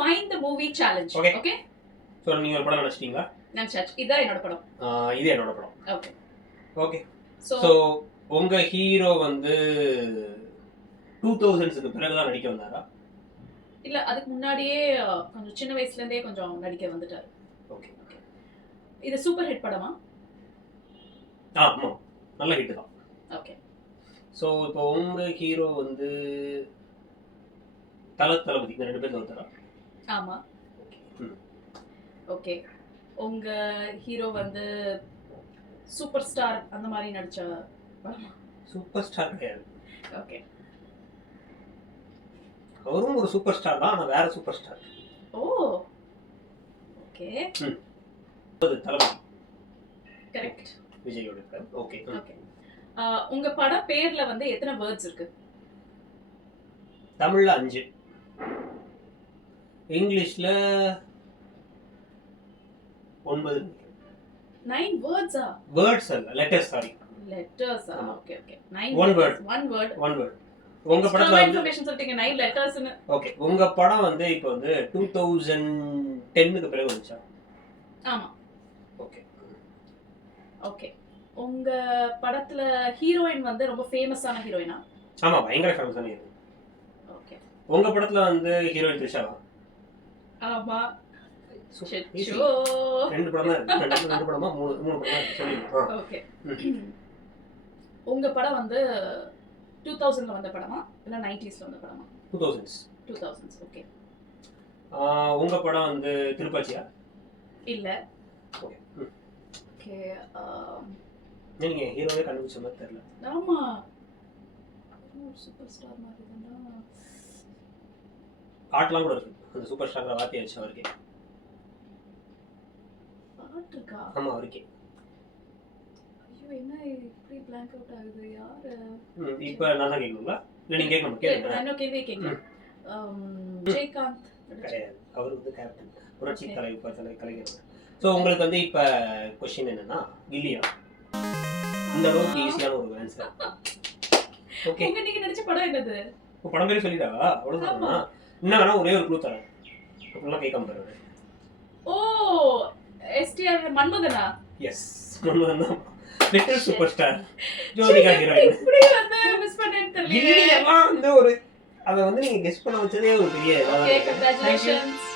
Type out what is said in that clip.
find the movie challenge. Okay. So நீங்க ஒரு படம் நினைச்சிட்டீங்களா? நினைச்சாச்சு. இதான் என்னோட படம். இது என்னோட படம். ஓகே. சோ உங்க ஹீரோ வந்து 2000க்கு பிறகு தான் நடிக்க வந்தாரா? இல்ல அதுக்கு முன்னாடியே கொஞ்சம் சின்ன வயசுல இருந்தே கொஞ்சம் நடிக்க வந்துட்டாரு. ஓகே. இது சூப்பர் ஹிட் படமா? ஆமா. நல்ல ஹிட் தான். ஓகே. சோ இப்போ உங்க ஹீரோ வந்து தளபதி இந்த ரெண்டு பேரும் ஒருத்தரா? ஆமா. ஓகே. உங்க ஹீரோ வந்து சூப்பர் ஸ்டார் அந்த மாதிரி நடிச்ச படமா? சூப்பர் ஸ்டார் கிடையாது. ஓகே. அவரும் ஒரு சூப்பர் ஸ்டார் தான், ஆனா வேற சூப்பர் ஸ்டார். ஓ. ஓகே. அது தளபதி. கரெக்ட். விஜயோட பேர். ஓகே. ஓகே. உங்க பட பேர்ல வந்து எத்தனை வேர்ட்ஸ் இருக்கு? தமிழ்ல 5. இங்கிலீஷ்ல 9. 9 வேர்ட்ஸா? வேர்ட்ஸ் அல்ல, லெட்டர்ஸ் சாரி. லெட்டர்ஸா? Okay. 9 one word. One word. உங்க படத்துல இன்ஃபர்மேஷன் சொல்லிட்டீங்க 9 லெட்டர்ஸ்னு. ஓகே. உங்க படம் வந்து இப்போ வந்து 2010க்கு பிறகு வந்துச்சா? ஆமா. ஓகே. உங்க படத்துல ஹீரோயின் வந்து ரொம்ப ஃபேமஸான ஹீரோயினா? ஆமா, பயங்கர ஃபேமஸான ஹீரோயின். ஓகே. உங்க படத்துல வந்து ஹீரோயின் த்ரிஷாவா? ஆமா. ரெண்டு படம் தான் இருக்கு. ரெண்டு படமா மூணு படம் இருக்கு சொல்லுங்க. ஓகே. உங்க படம் வந்து 2000ல வந்த படமா இல்ல 90sல வந்த படமா? 2000s. ஓகே. உங்க படம் வந்து திருப்பாச்சியா? இல்ல. ஓகே. ஓகே. நீங்க ஹீரோவே கண்டுபிடிச்ச மாதிரி தெரியல. ஆமா. சூப்பர் ஸ்டார் மாதிரி தானா? பாட்டுலாம் கூட இருக்கு. அந்த சூப்பர் ஸ்டார் வார்த்தை வச்சு அவருக்கு. பாட்டு இருக்கா? ஆமா, அவருக்கு. ஐயோ, என்ன இப்படி blank out ஆகுது? யாரு? இப்போ நான் தான் கேட்கணுங்களா? இல்ல நீங்க கேட்கணும். கேளுங்க. நான் இன்னும் கேள்வி கேட்கலாம். ஜெயகாந்த் கிடையாது. அவர் வந்து கேப்டன். புரட்சி கலைஞர். சோ உங்களுக்கு வந்து இப்ப क्वेश्चन என்னன்னா, கில்லியா? இந்த அளவுக்கு ஈஸியான ஒரு ஆன்சர். ஓகே. நீங்க நடிச்ச படம் என்னது? படம் பேரு சொல்லிடாவா? அவ்வளவுதான். இன்னும் வேணா ஒரே ஒரு க்ளூ தரேன். அப்படிலாம் கேட்காம பாருங்க. ஓ, எஸ்டிஆர் மன்மதனா? எஸ், மன்மதன் தான். Little super star Jyothika heroine. இப்படி வந்து மிஸ் பண்ணிட்டேன் தெரியல. கில்லியெல்லாம் வந்து ஒரு அத வந்து நீங்க கெஸ் பண்ண வச்சதே ஒரு பெரிய. Okay, congratulations.